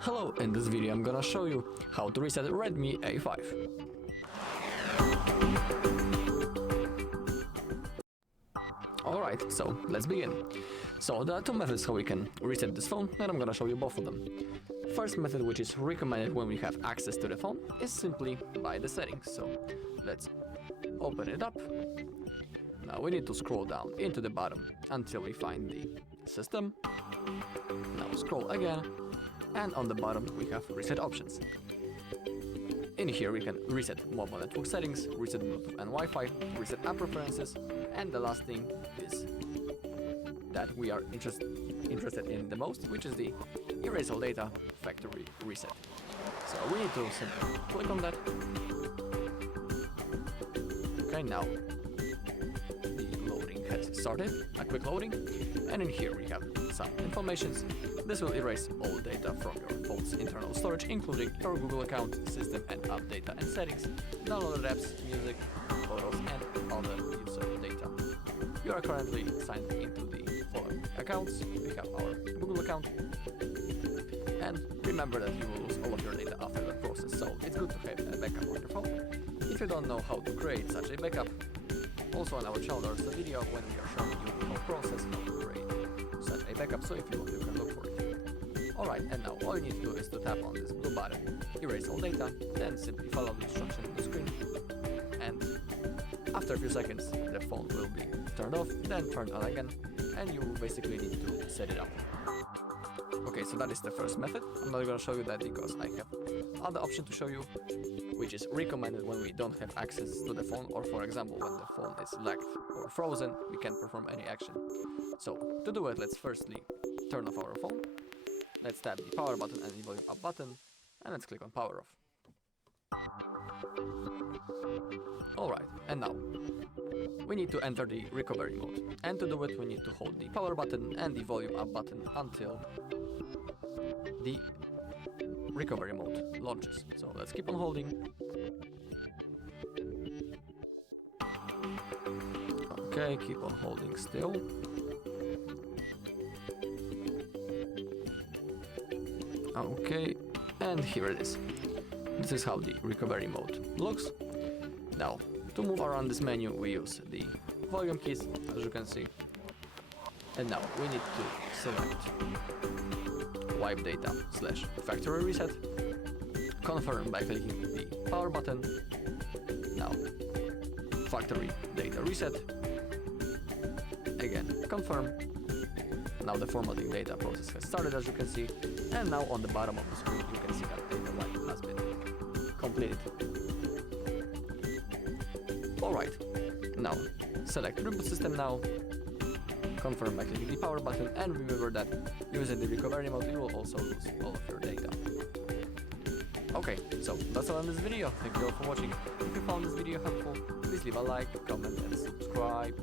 Hello, in this video I'm gonna show you how to reset Redmi A5. Alright, so let's begin. So there are two methods how we can reset this phone, and I'm gonna show you both of them. First method, which is recommended when we have access to the phone, is simply by the settings. So let's open it up. Now we need to scroll down into the bottom until we find the system. Now scroll again, and on the bottom we have reset options. In here we can reset mobile network settings, reset Bluetooth and Wi-Fi, reset app preferences, and the last thing is that we are interested in the most, which is the erase all data factory reset. So we need to simply click on that. Okay, now the loading has started, a quick loading, and in here we have some informations. This will erase all data from your phone's internal storage, including your Google account, system and app data and settings, downloaded apps, music, photos and other user data. You are currently signed into the following accounts. We have our Google account, and remember that you will lose all of your data after that process, so it's good to have a backup on your phone. If you don't know how to create such a backup, also on our channel there's a video when we are showing you the whole process how to create such a backup, so if you want you can look for it. Alright, and now all you need to do is to tap on this blue button, erase all data, then simply follow the instruction on the screen, and after a few seconds the phone will be turned off, then turned on again, and you basically need to set it up. Okay, so that is the first method. I'm not gonna show you that because I have other option to show you, which is recommended when we don't have access to the phone, or for example when the phone is lagged or frozen, we can't perform any action. So to do it, let's firstly turn off our phone. Let's tap the power button and the volume up button, and let's click on power off. Alright, and now we need to enter the recovery mode, and to do it we need to hold the power button and the volume up button until the recovery mode launches. So let's keep on holding. Okay, keep on holding still. Okay, and here it is. This is how the recovery mode looks. Now, to move around this menu we use the volume keys, as you can see. And now we need to select wipe data / factory reset, confirm by clicking the power button. Now, factory data reset, again confirm. Now the formatting data process has started, as you can see, and now on the bottom of the screen you can see that data wipe has been completed. Alright, now select reboot system now, confirm by clicking the power button, and remember that using the recovery mode you will also lose all of your data. Okay, so that's all in this video. Thank you all for watching. If you found this video helpful, please leave a like, comment and subscribe.